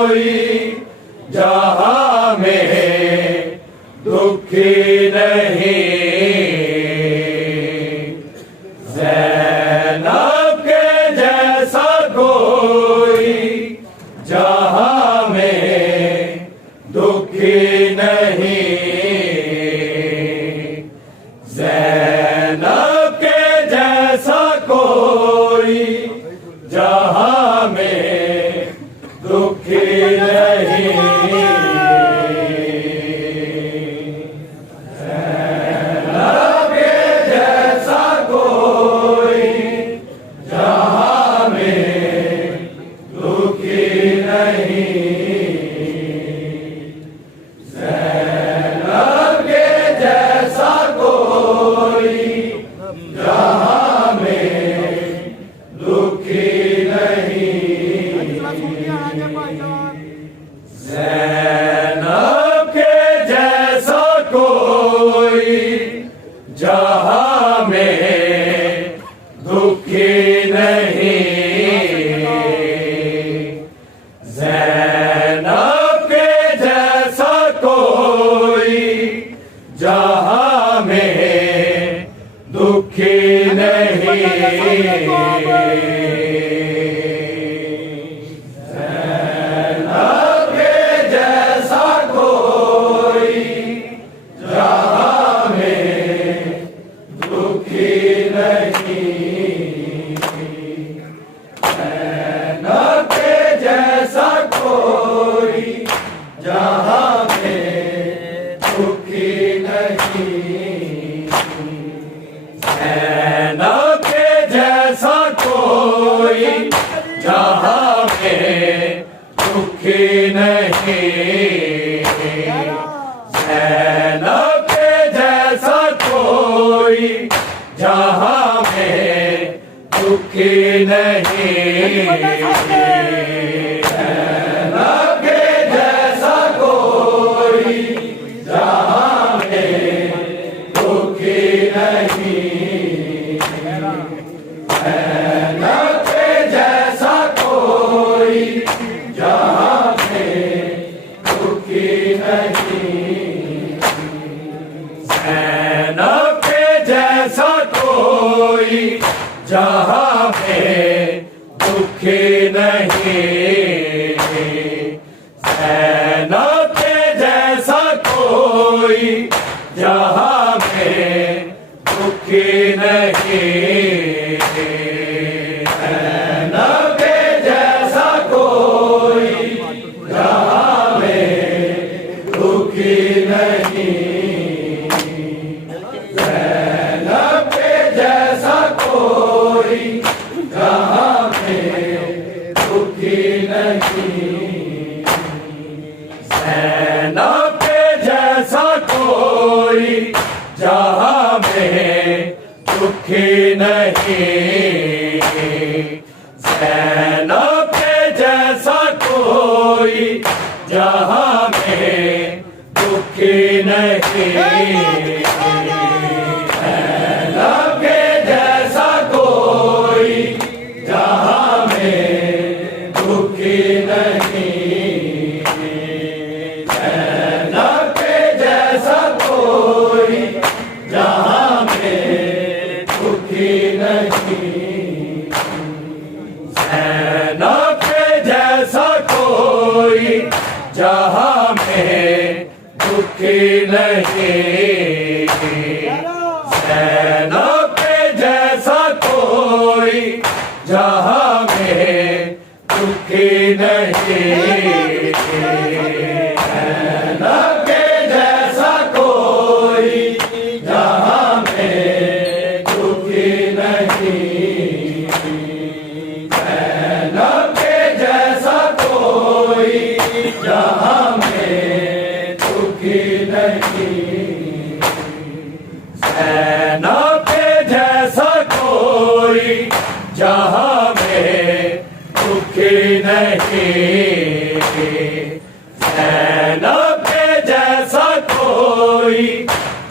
कोई जहां में दुखी नहीं। ज़ैनब के जैसा कोई जहां में दुखी नहीं। ज़ैनब के जैसा कोई जहां में दुखी नहीं। ज़ैनब के जैसा कोई जहां में दुखी नहीं। ज़ैनब के जैसा कोई जहां में दुखी नहीं। ज़ैनब के जैसा कोई जहां में दुखी नहीं। ज़ैनब के जैसा कोई जहां में दुखी नहीं। जहां में दुखी नहीं। ज़ैनब के जैसा कोई जहां में दुखी नहीं। ज़ैनब के जैसा कोई जहां में दुखी नहीं। ज़ैनब के जैसा कोई जहां में दुखी नहीं। ज़ैनब के जैसा कोई जहां में दुखी नहीं। ज़ैनब के जैसा कोई जहां में दुखी नहीं। ज़ैनब के जैसा कोई जहां में दुखी नहीं। ज़ैनब के जैसा कोई जहां में दुखी नहीं। ज़ैनब के जैसा कोई जहां में दुखी नहीं। ज़ैनब के जैसा कोई जहां में दुखी नहीं। ज़ैनब के जैसा कोई जहां में दुखी नहीं। ज़ैनब के जैसा कोई जहां में दुखी नहीं। ज़ैनब के जैसा कोई जहां में दुखी नहीं। ज़ैनब के जैसा कोई जहां में दुखी नहीं। ज़ैनब के जैसा कोई जहां में दुखी नहीं। ज़ैनब के जैसा कोई जहां में दुखी नहीं। ज़ैनब के जैसा कोई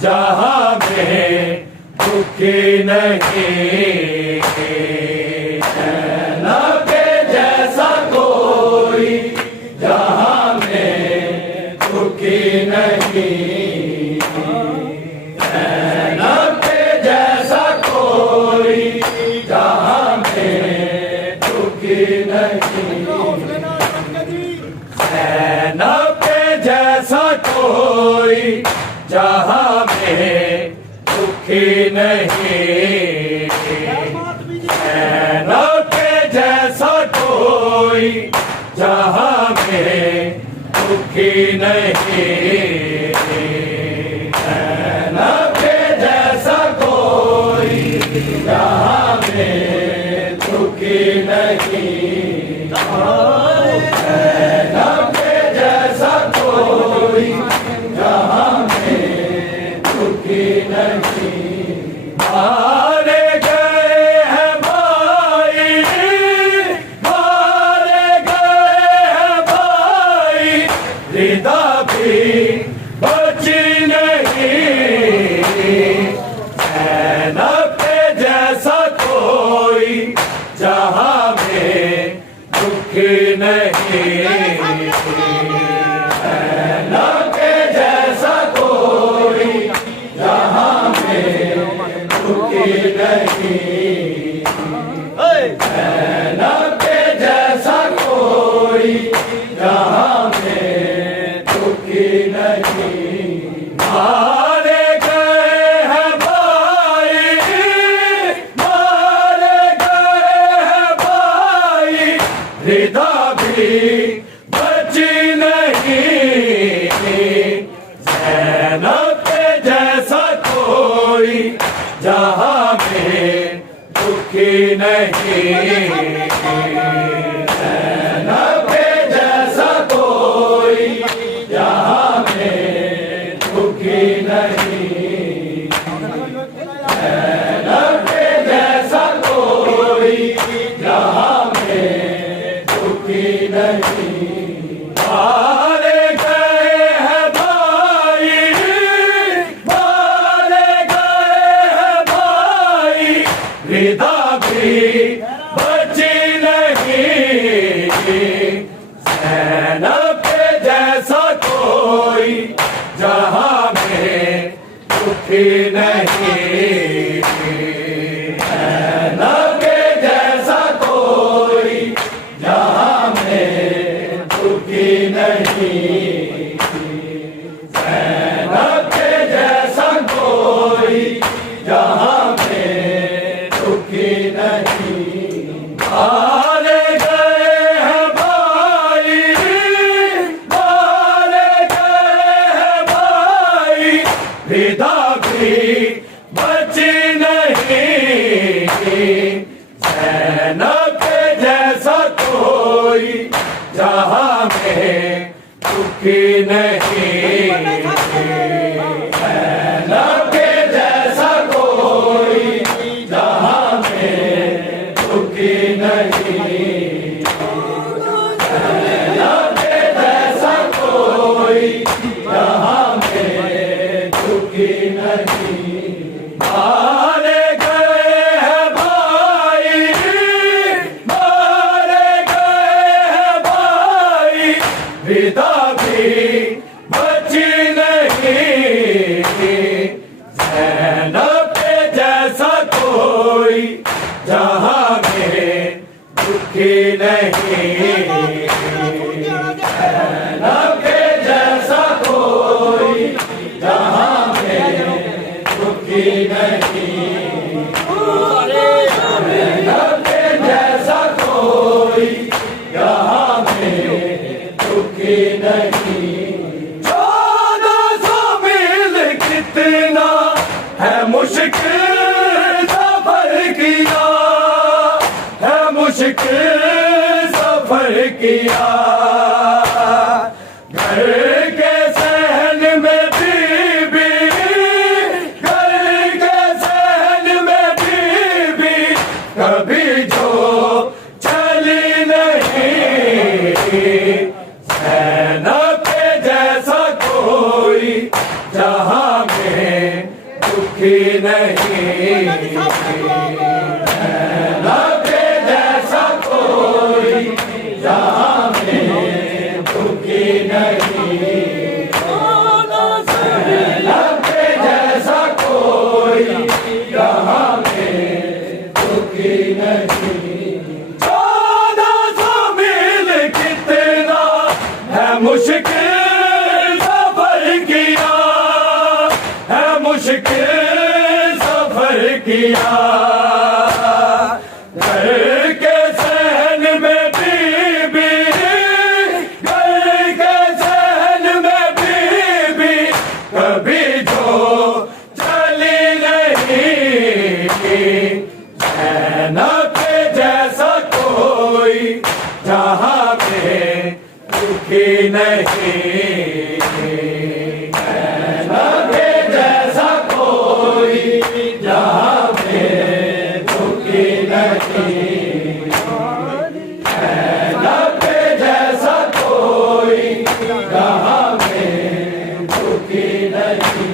जहां में दुखी नहीं। ज़ैनब के जैसा कोई जहां नहीं, ज़ैनब के जैसा कोई जहां में दुखी नहीं, ज़ैनब के जैसा कोई जहां में दुखी नहीं, ज़ैनब के जैसा कोई जहां में दुखी नहीं, ज़ैनब के जैसा कोई जहां में दुखी नहीं, ज़ैनब के जैसा कोई जहां में दुखी नहीं। मारे गए हैं भाई, मारे गए हैं भाई, रिदा भी बची नहीं, ज़ैनब के जैसा कोई जहां में दुखी नहीं, ज़ैनब के जैसा कोई जहां में दुखी नहीं, ज़ैनब के जैसा कोई जहां में दुखी नहीं। मारे गए हैं भाई, मारे गए हैं भाई, रिदा भी बची नहीं, ज़ैनब के जैसा कोई जहां में दुखी नहीं, ज़ैनब के जैसा कोई जहां में दुखी नहीं, ज़ैनब के जैसा कोई जहां में दुखी नहीं। मारे गए हैं भाई, मारे गए हैं भाई, रिदा भी बची नहीं, ज़ैनब के जैसा कोई जहां में दुखी नहीं, ज़ैनब के जैसा कोई जहां में दुखी नहीं, ज़ैनब के जैसा कोई जहां में दुखी नहीं। मारे गए हैं भाई, मारे गए हैं भाई, रिदा भी बची नहीं, ज़ैनब के जैसा कोई जहां में दुखी नहीं, ज़ैनब के जैसा कोई जहां में दुखी नहीं, ज़ैनब के जैसा कोई जहां में दुखी नहीं। मारे गए हैं भाई, मारे गए हैं भाई, रिदा भी बची नहीं, ज़ैनब के जैसा कोई जहां में दुखी नहीं, ज़ैनब के जैसा कोई जहां में दुखी नहीं, ज़ैनब के जैसा कोई जहां में दुखी नहीं। 1400 मील कितना है मुश्किल सफर किया, है मुश्किल सफर किया, घर के सहन में बीबी, घर के सहन में बीबी, कभी जो चली नहीं, ज़ैनब के जैसा कोई जहां में दुखी नहीं, ज़ैनब के जैसा कोई जहां में दुखी नहीं। मुश्किल सफर किया है, मुश्किल सफर किया। घर के सहन में बीबी, घर के सहन में बीबी कभी जो चली नहीं। ज़ैनब जैसा कोई जहां में दुखी नहीं। ज़ैनब जैसा कोई जहां में दुखी नहीं। ज़ैनब जैसा कोई जहां में दुखी नहीं।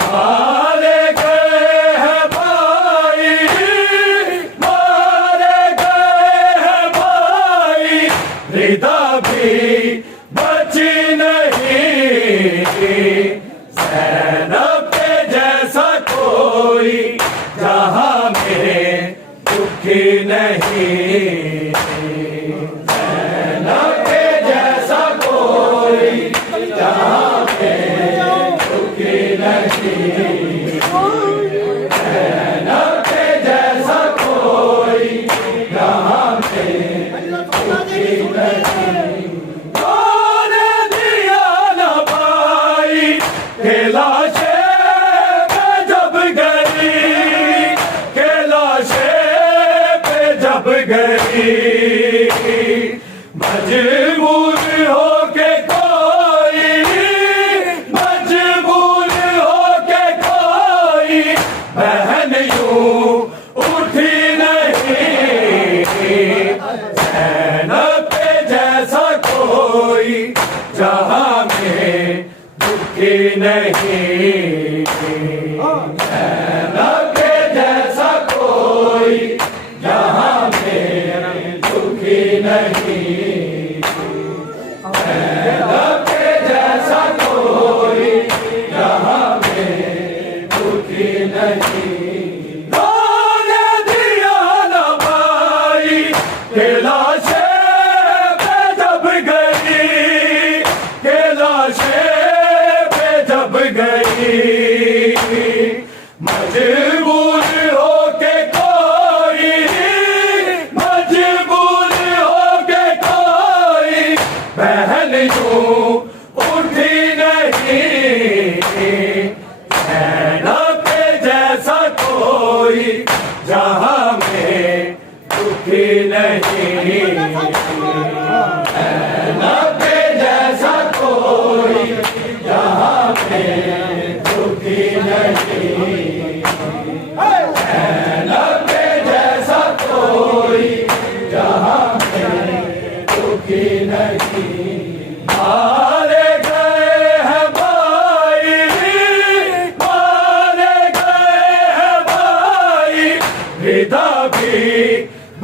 मारे गए हैं भाई, मारे गए हैं भाई, रिदा भी बची नहीं। ज़ैनब जैसा कोई जहां में दुखी नहीं। ज़ैनब जैसा कोई जहां में दुखी नहीं। ज़ैनब जैसा कोई जहां में दुखी नहीं। कौने दिया न पाई के लाशें पे जब गई, के लाशें पे जब गई। मजबूर हो के कोई, मजबूर हो के कोई बहन यूं उठी नहीं। ज़ैनब जैसा कोई जहां में दुखी नहीं। ज़ैनब जैसा कोई जहां में दुखी नहीं। ज़ैनब जैसा कोई जहां में दुखी नहीं। कौने दिया न पाई के लाशें पे जब गई, के लाशें पे जब गई। मजबूर हो के कोई, मजबूर हो के कोई बहन यूं उठी नहीं। ज़ैनब जैसा कोई जहां में दुखी नहीं। ज़ैनब जैसा कोई जहां में दुखी नहीं। ज़ैनब जैसा कोई जहां में दुखी नहीं। मारे गए हैं भाई, मारे गए हैं भाई, रिदा भी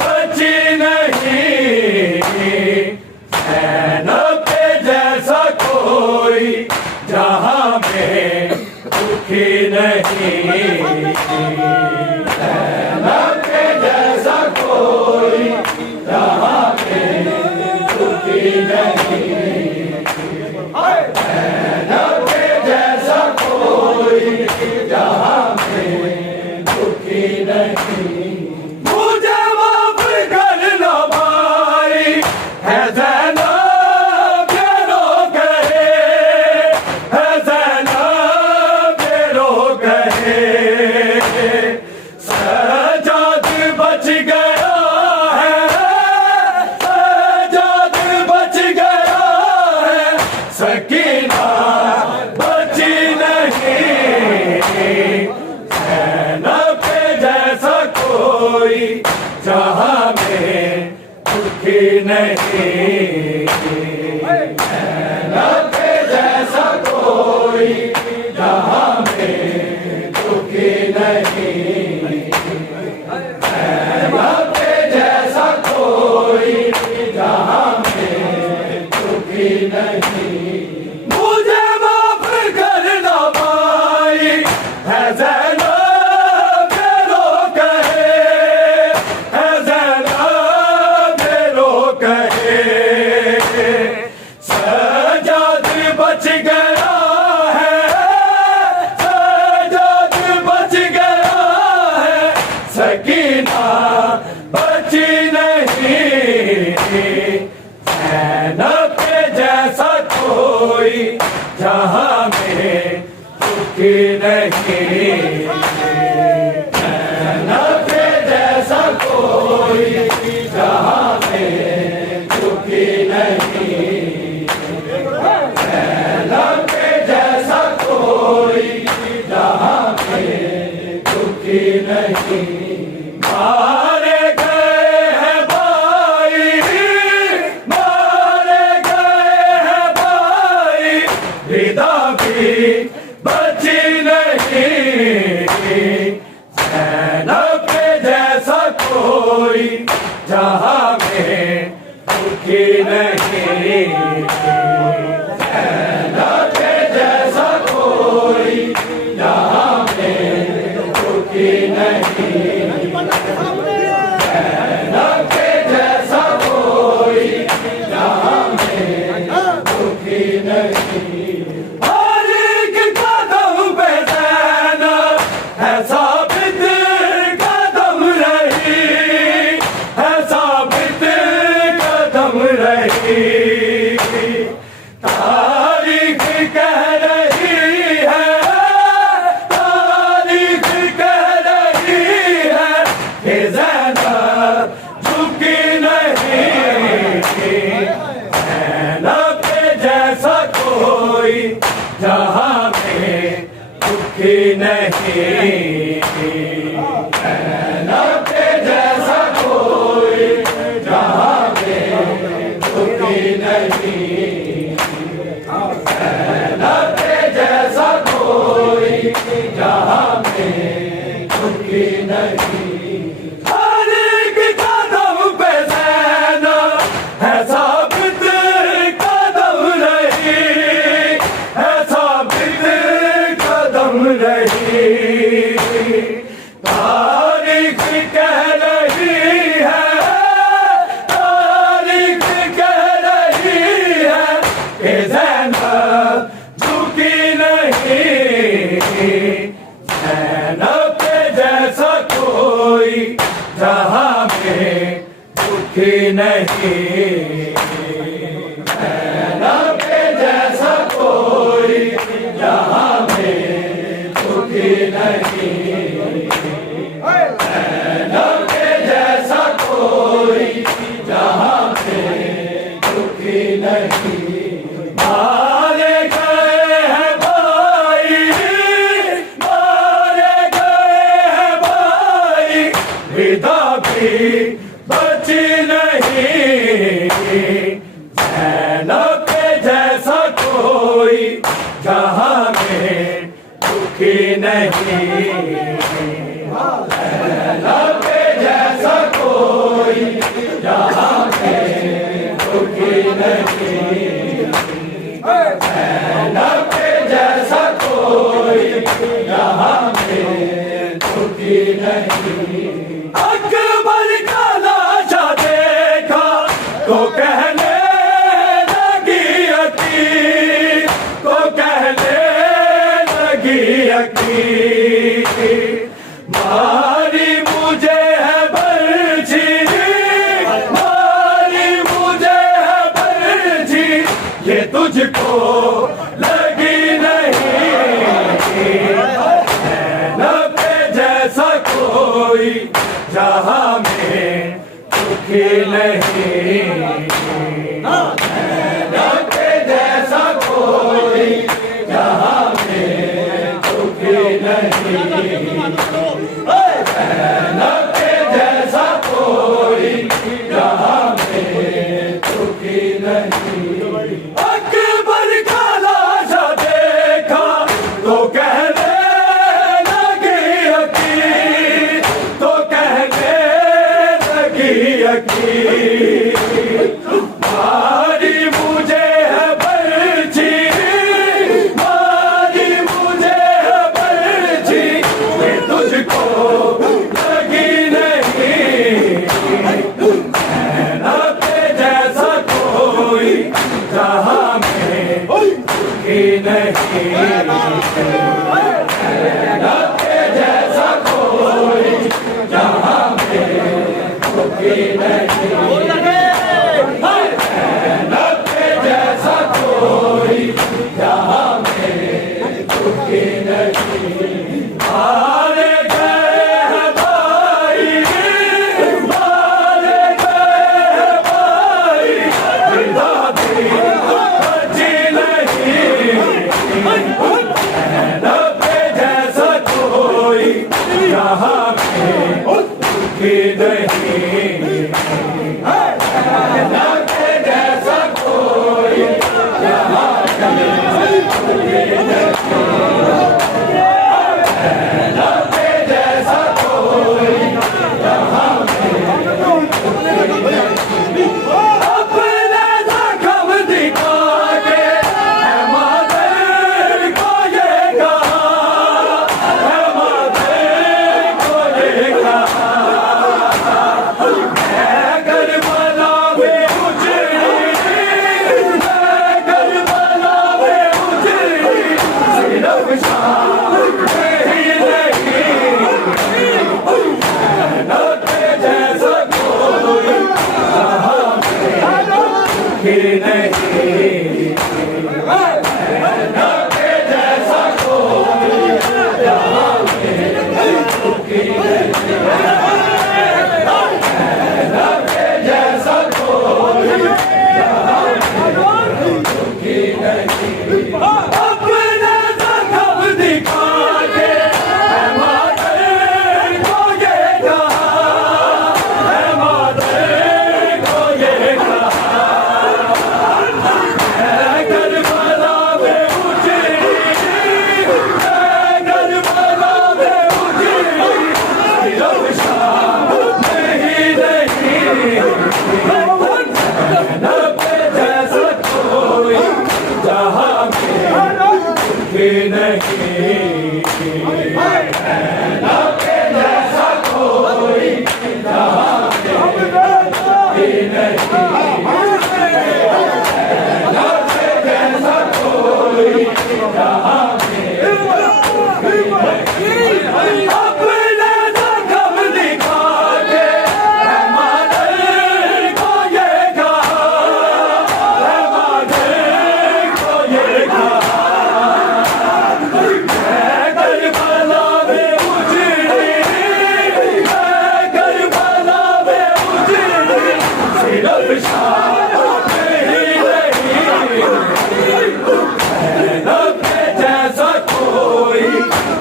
बची नहीं। ज़ैनब जैसा कोई जहां में दुखी नहीं। ज़ैनब जैसा कोई जहां में दुखी नहीं। ज़ैनब जैसा कोई जहां में दुखी नहीं। मुझे माफ कर लो भाई, है ज़ैनब ये रो गए, है ज़ैनब ये रो गए। सजाद बच गया है, सजाद बच गया है, सकीना बची नहीं। ज़ैनब जैसा कोई जहां में दुखी नहीं। ज़ैनब जैसा कोई जहां में दुखी नहीं। ज़ैनब जैसा कोई जहां में दुखी नहीं। मुझे माफ कर ना पाई है ज़ैनब रो कहे, है ज़ैनब रो कहे। जैनब के जैसा कोई जहां में दुखी नहीं, जैनब के जैसा कोई जहां में दुखी नहीं। मारे गए हैं भाई, मारे गए हैं भाई, विदा भी बची नहीं। जैनब के जैसा कोई जहां में दुखी नहीं, जैनब के जैसा कोई जहां में दुखी नहीं, जैनब के जैसा कोई जहां में दुखी नहीं। हर एक कदम पे जैनब है साबित कदम रही, है साबित कदम रही। तारीख कह रही है, तारीख कह रही है कि जैनब झुकी नहीं। जैनब के जैसा कोई जहां में दुखी नहीं, जैनब के जैसा कोई जहां में दुखी नहीं, जैनब के जैसा कोई जहां में दुखी नहीं। हर एक कदम पे जैनब है साबित कदम रही, है साबित कदम रही। तारीख कह रही है, तारीख कह रही है कि जैनब झुकी नहीं, जैनब के जैसा कोई जहां में दुखी नहीं, जैनब के जैसा कोई जहां में दुखी नहीं, जैनब के जैसा कोई जहां में दुखी नहीं। मारे गए हैं भाई, मारे गए हैं भाई, विदा भी बची नहीं। जैनब के जैसा कोई जहां में दुखी नहीं, जैनब के जैसा कोई जहां में दुखी नहीं, जैनब के जैसा कोई जहां में दुखी नहीं। अकबर का लाशा देखा तो कहने लगी यकीन, तो कहने लगी यकीन। मारी मुझे है बर्छी, मारी मुझे है बर्छी, ये तुझको लगी नहीं। जैनब के जैसा कोई जहां में दुखी नहीं, जैनब के जैसा कोई जहां में दुखी नहीं, जैनब के जैसा कोई जहां में दुखी नहीं। अकबर का लाशा देखा तो कहने लगी यकीन, तो कहने लगी यकीन। मारी मुझे है बर्छी, मारी मुझे है बर्छी, ये तुझको लगी नहीं। जैनब के जैसा कोई जहां में दुखी नहीं, जैनब के जैसा कोई जहां में दुखी नहीं, जैनब के जैसा कोई जहां में दुखी नहीं। नहीं मेहनत के जैसा कोई जहां में दुखी नहीं। मेहनत के जैसा कोई जहां में दुखी नहीं।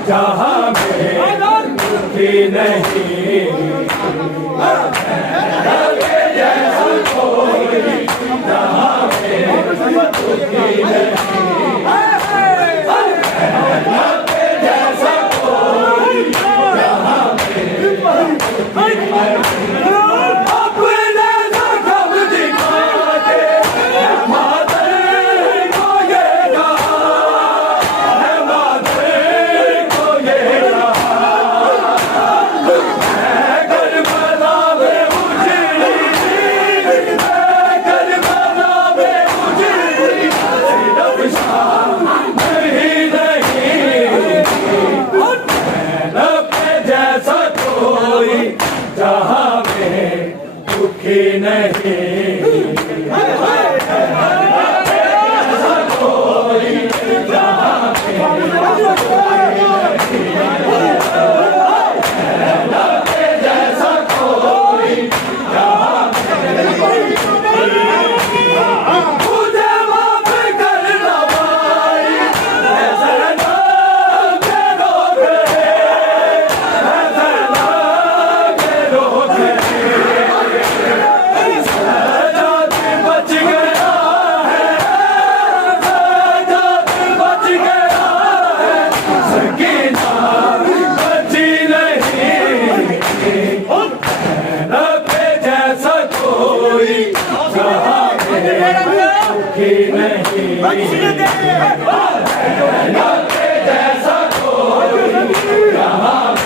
जहां में दुखी नहीं। जैसा कोई जहां में दुखी नहीं। जैसा कोई जहां में अपने जख्म दिखा के मादर को ये कहा, मादर को ये जहां में दुखी नहीं। जैसा कोई जहां मुझे माफ करना भाई, ऐसा ना करोगे, ऐसा ना करोगे। सजाद बच गया है, सजाद बच गया है, सकीना बची नहीं। मेहनत जैसा कोई जहां में दुखी नहीं। मेहनत जैसा कोई जहां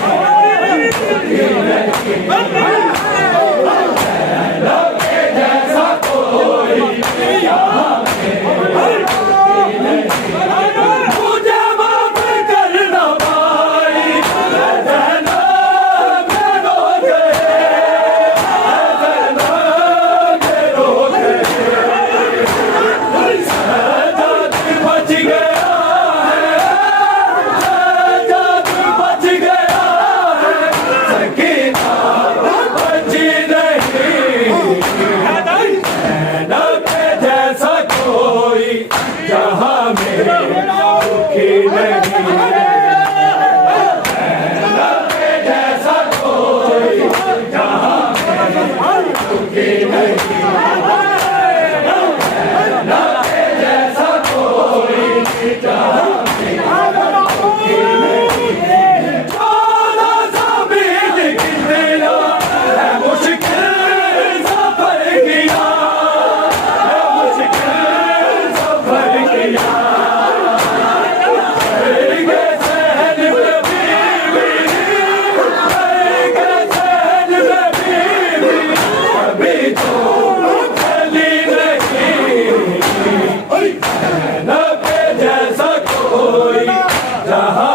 में दुखी नहीं। मेहनत जैसा कोई जहां में दुखी नहीं। मुझे माफ करना भाई, ऐसा ना करोगे, ऐसा ना करोगे। सजाद बच गया है, सजाद बच गया है, सकीना बची नहीं। मेहनत जैसा कोई जहां में दुखी नहीं। मेहनत जैसा कोई जहां में दुखी नहीं। मेहनत जैसा कोई जहां में दुखी नहीं। थोड़ा सा भी कितना है मुश्किल सफर किया, है मुश्किल सफर किया। के सहन में बीवी, के सहन में बीवी, अभी तो चली नहीं। मेहनत जैसा कोई जहां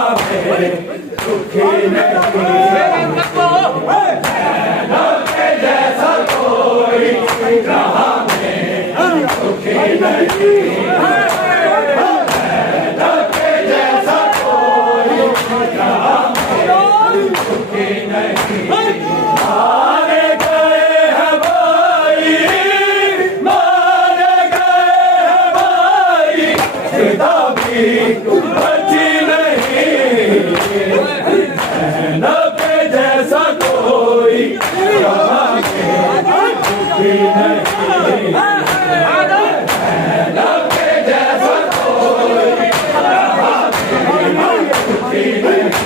जैसा कोई जहां में सुखी नहीं के जैसा कोई जहां में सुखी नहीं मारे गए हैं भाई मारे गए हैं भाई सीधा भी बची नहीं के जैसा कोई जहां में सुखी नहीं के जैसा कोई जहां में सुखी नहीं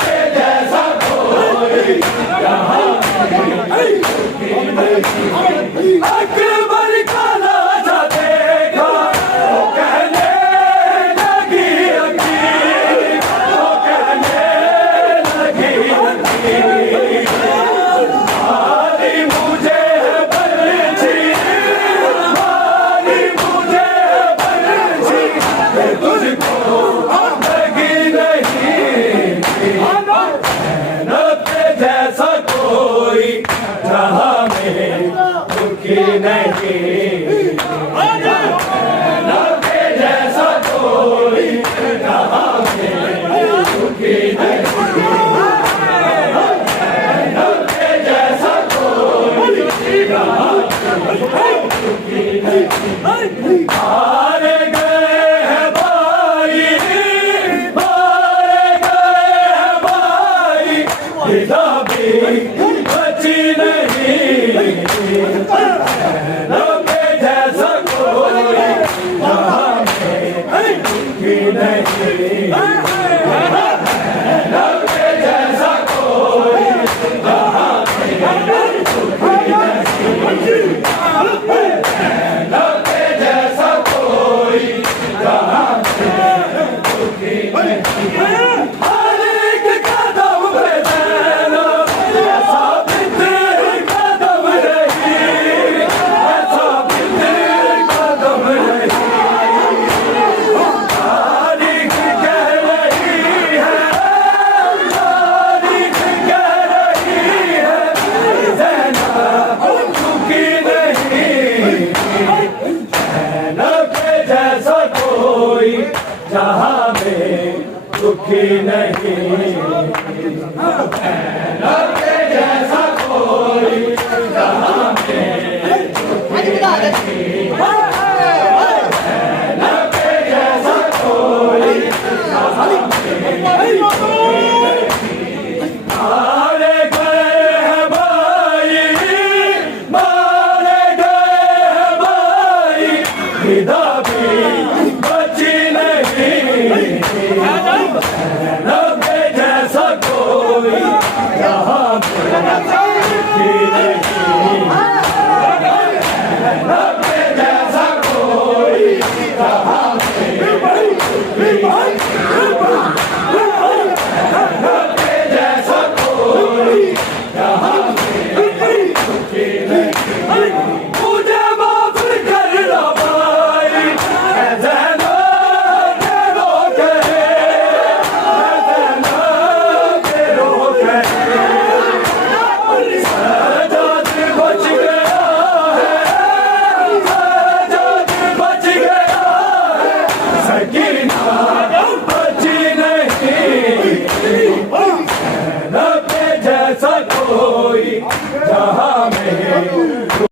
के जैसा कोई जहां में सुखी नहीं अकबर का राजा देखा वो कहने लगी अकील वो कहने लगी अकील मारी मुझे है बंसी मारी मुझे है बंसी मैं तुझको लगी नहीं मेहनत जैसा कोई जहां में दुखी नहीं मेहनत जैसा कोई जहां में दुखी नहीं मेहनत जैसा कोई जहां में दुखी नहीं मारे गए हैं भाई मारे गए हैं भाई पिता भी बची नहीं के जैसा कोई जहां में दुखी नहीं के जैसा कोई जहां में दुखी नहीं के जैसा कोई जहां में दुखी नहीं हर एक कदम पे देना ऐसा बितर कदम नहीं ऐसा बितर कदम नहीं तारीख कह रही है तारीख कह रही है ज़ैनब झुकी नहीं ज़ैनब के जैसा कोई जहां में दुखी नहीं ज़ैनब के जैसा कोई जहां में दुखी नहीं ज़ैनब के जैसा कोई जहां में दुखी नहीं मारे गए हैं भाई मारे गए हैं भाई विदा भी बची नहीं के जैसा कोई जहां में दुखी नहीं के जैसा कोई जहां में दुखी के जैसा कोई जहां में दुखी नहीं मुझे माफ करना भाई ज़ैनब के रोके ज़ैनब के रोके सजाद बच गया है सजाद बच गया है सकीना बची नहीं ज़ैनब के जैसा कोई जहां में